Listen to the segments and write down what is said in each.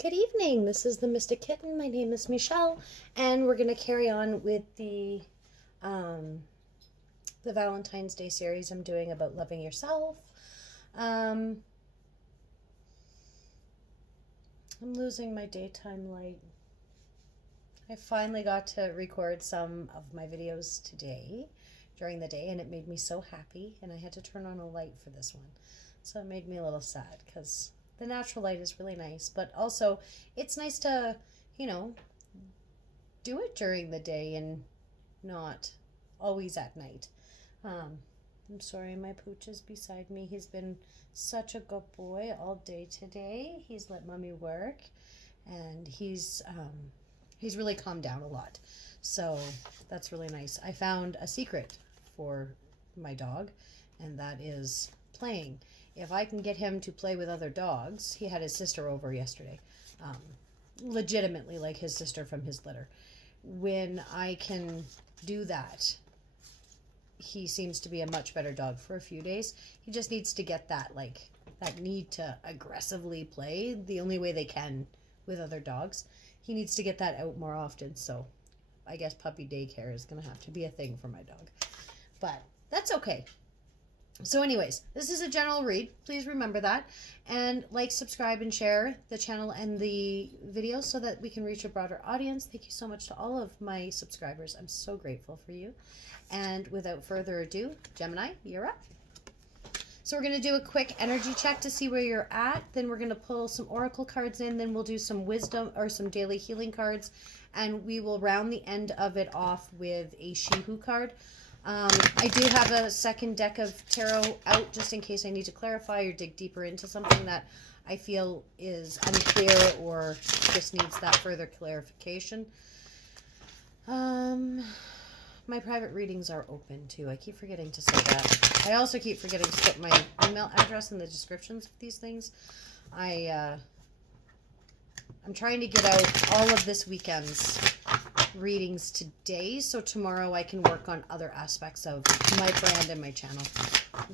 Good evening. This is the Mystic Kitten. My name is Mechelle, and we're going to carry on with the Valentine's Day series I'm doing about loving yourself. I'm losing my daytime light. I finally got to record some of my videos today during the day, and it made me so happy, and I had to turn on a light for this one. So it made me a little sad because the natural light is really nice, but also it's nice to, do it during the day and not always at night. I'm sorry, my pooch is beside me. He's been such a good boy all day today. He's let mommy work, and he's really calmed down a lot. So that's really nice. I found a secret for my dog, and that is playing. If I can get him to play with other dogs, he had his sister over yesterday, legitimately like his sister from his litter. When I can do that, he seems to be a much better dog for a few days. He just needs to get that need to aggressively play the only way they can with other dogs. He needs to get that out more often, so I guess puppy daycare is going to have to be a thing for my dog. But that's okay. So anyways, this is a general read. Please remember that. And like, subscribe, and share the channel and the video so that we can reach a broader audience. Thank you so much to all of my subscribers. I'm so grateful for you. And without further ado, Gemini, you're up. So we're going to do a quick energy check to see where you're at. Then we're going to pull some oracle cards in. Then we'll do some wisdom or some daily healing cards. And we will round the end of it off with a She-Who card. I do have a second deck of tarot out just in case I need to clarify or dig deeper into something that I feel is unclear or just needs that further clarification. My private readings are open too. I keep forgetting to say that. I also keep forgetting to put my email address in the descriptions of these things. I'm trying to get out all of this weekend's readings today, so tomorrow I can work on other aspects of my brand and my channel.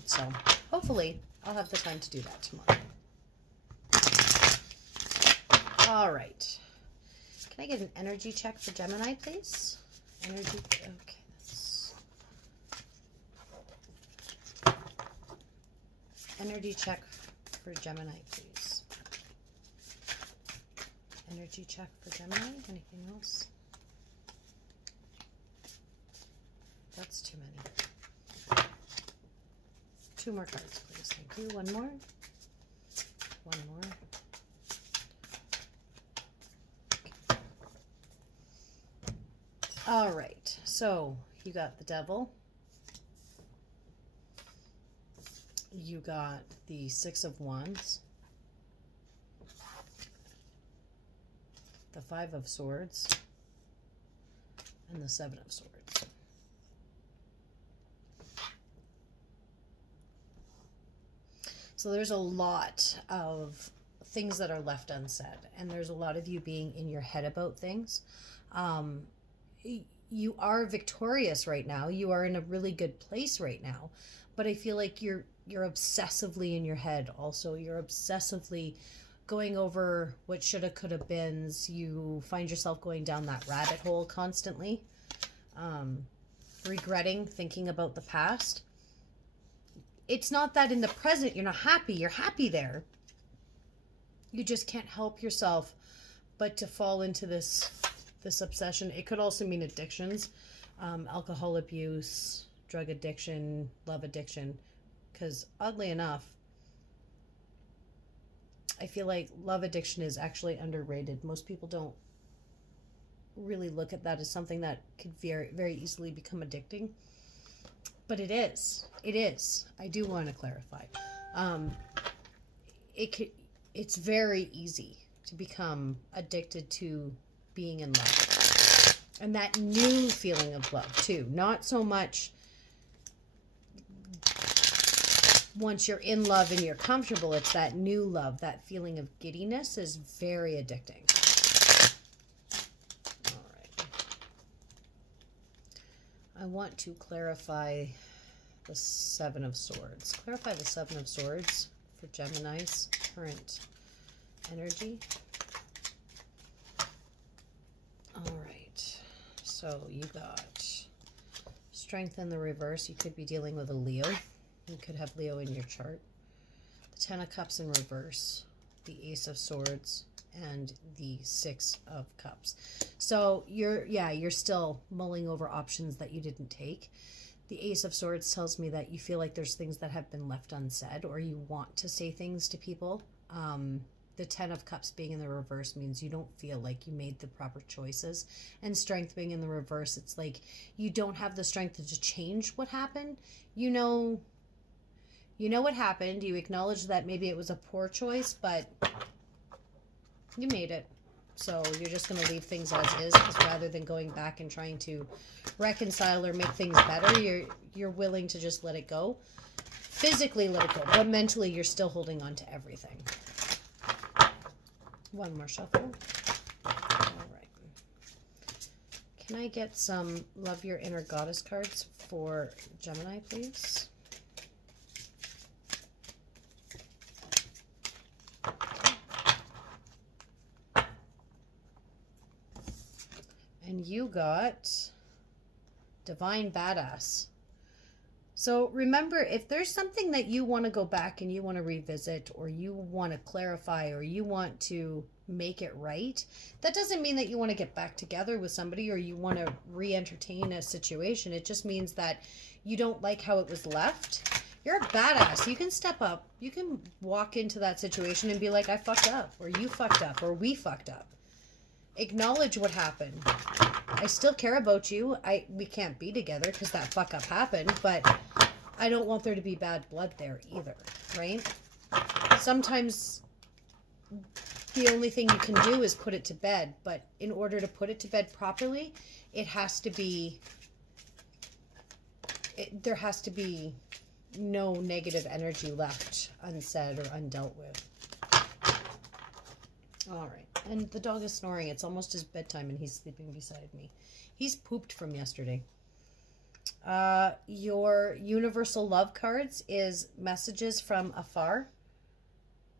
So hopefully I'll have the time to do that tomorrow. All right. Can I get an energy check for Gemini, please? Energy. Okay. Energy check for Gemini, please. Energy check for Gemini. Anything else? That's too many. 2 more cards, please. Thank you. 1 more. 1 more. Okay. All right. So you got the Devil. You got the 6 of Wands. The 5 of Swords. And the 7 of Swords. So there's a lot of things that are left unsaid, and there's a lot of you being in your head about things. You are victorious right now. You are in a really good place right now, but I feel like you're obsessively in your head also. You're obsessively going over what shoulda, coulda, beens. You find yourself going down that rabbit hole constantly, regretting, thinking about the past. It's not that in the present you're not happy. You're happy there. You just can't help yourself but to fall into this obsession. It could also mean addictions, alcohol abuse, drug addiction, love addiction. Because oddly enough, I feel like love addiction is actually underrated. Most people don't really look at that as something that could very, very easily become addicting. But it is. It is. I do want to clarify. It's very easy to become addicted to being in love. And that new feeling of love, too. Not so much once you're in love and you're comfortable. It's that new love. That feeling of giddiness is very addicting. I want to clarify the 7 of Swords. Clarify the 7 of Swords for Gemini's current energy. So you got Strength in the reverse. You could be dealing with a Leo. You could have Leo in your chart. The Ten of Cups in reverse. The Ace of Swords. And the Six of Cups. So you're still mulling over options that you didn't take. The Ace of Swords tells me that you feel like there's things that have been left unsaid, or you want to say things to people. The Ten of Cups being in the reverse means you don't feel like you made the proper choices. And Strength being in the reverse, it's like you don't have the strength to change what happened. You know what happened. You acknowledge that maybe it was a poor choice, but you made it. So you're just going to leave things as is, because rather than going back and trying to reconcile or make things better, you're willing to just let it go. Physically let it go, but mentally you're still holding on to everything. One more shuffle. All right. Can I get some Love Your Inner Goddess cards for Gemini, please? And you got Divine Badass. So remember, if there's something that you want to go back and you want to revisit, or you want to clarify, or you want to make it right, that doesn't mean that you want to get back together with somebody or you want to re-entertain a situation. It just means that you don't like how it was left. You're a badass. You can step up. You can walk into that situation and be like, I fucked up, or you fucked up, or we fucked up. Acknowledge what happened. I still care about you. We can't be together because that fuck up happened, but I don't want there to be bad blood there either, right? Sometimes the only thing you can do is put it to bed, but in order to put it to bed properly, it has to be, there has to be no negative energy left unsaid or undealt with. All right. And the dog is snoring. It's almost his bedtime and he's sleeping beside me. He's pooped from yesterday. Your universal love cards is messages from afar.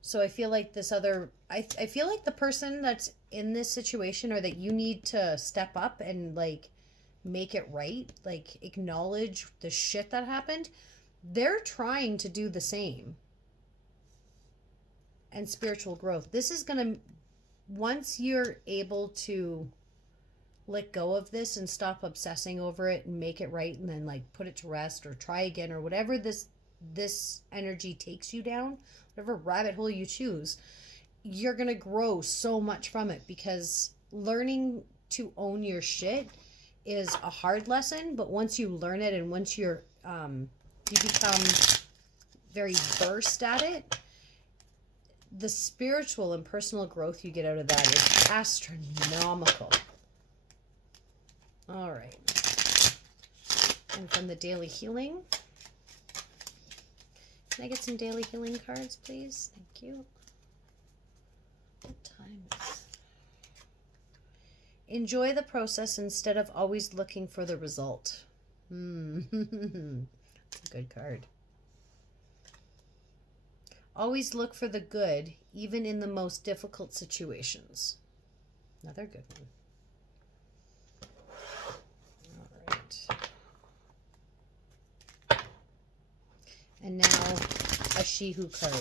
So I feel like this other, I feel like the person that's in this situation, or that you need to step up and like make it right, like acknowledge the shit that happened, they're trying to do the same. And spiritual growth. This is going to, once you're able to let go of this and stop obsessing over it and make it right, and then like put it to rest or try again, or whatever this energy takes you down, whatever rabbit hole you choose, you're going to grow so much from it, because learning to own your shit is a hard lesson. But once you learn it, and once you're, you become very versed at it, the spiritual and personal growth you get out of that is astronomical. All right. And from the daily healing, can I get some daily healing cards, please? Thank you. What time is it? Enjoy the process instead of always looking for the result. That's a good card. Always look for the good, even in the most difficult situations. Another good one. All right. And now a She-Who card.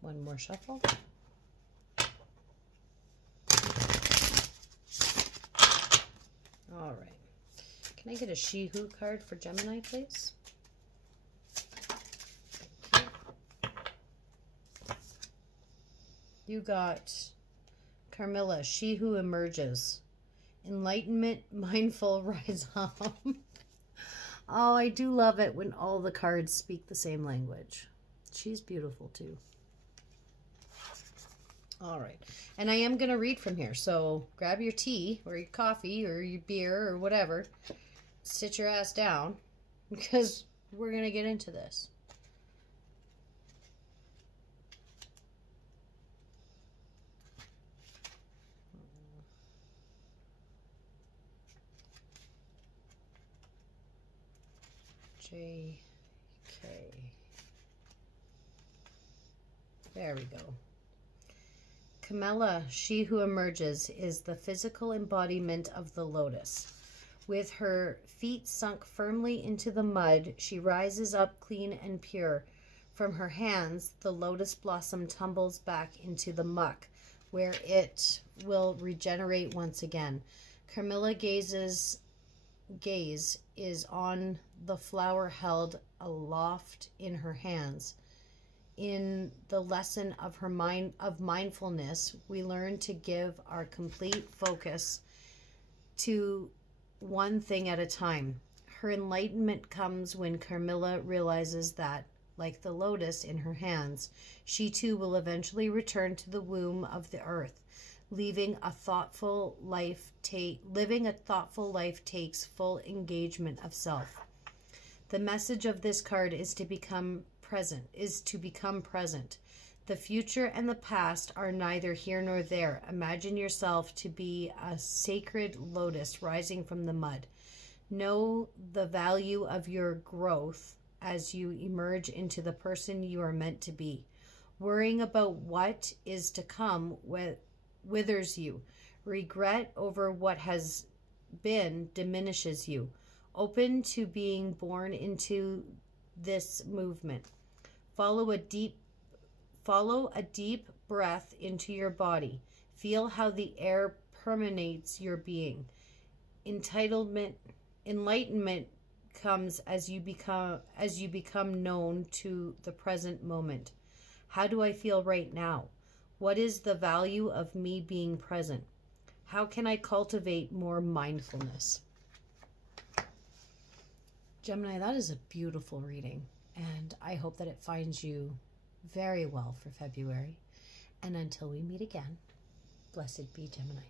One more shuffle. All right. Can I get a She-Who card for Gemini, please? Thank you. You got Carmilla, She-Who emerges. Enlightenment, mindful, rise up. Oh, I do love it when all the cards speak the same language. She's beautiful too. All right. And I am going to read from here. So grab your tea or your coffee or your beer or whatever. Sit your ass down, because we're going to get into this. JK. There we go. Camilla, she who emerges, is the physical embodiment of the lotus. With her feet sunk firmly into the mud, she rises up clean and pure. From her hands, the lotus blossom tumbles back into the muck, where it will regenerate once again. Camilla's gaze is on the flower held aloft in her hands. In the lesson of her mindfulness, we learn to give our complete focus to one thing at a time. Her enlightenment comes when Camilla realizes that, like the lotus in her hands, she too will eventually return to the womb of the earth. Living a thoughtful life takes full engagement of self. The message of this card is to become present. The future and the past are neither here nor there. Imagine yourself to be a sacred lotus rising from the mud. Know the value of your growth as you emerge into the person you are meant to be. Worrying about what is to come withers you. Regret over what has been diminishes you. Open to being born into this movement. Follow a deep breath into your body. Feel how the air permeates your being. Enlightenment comes as you become known to the present moment. How do I feel right now? What is the value of me being present? How can I cultivate more mindfulness? Gemini, that is a beautiful reading, and I hope that it finds you very well for February. And until we meet again, blessed be Gemini.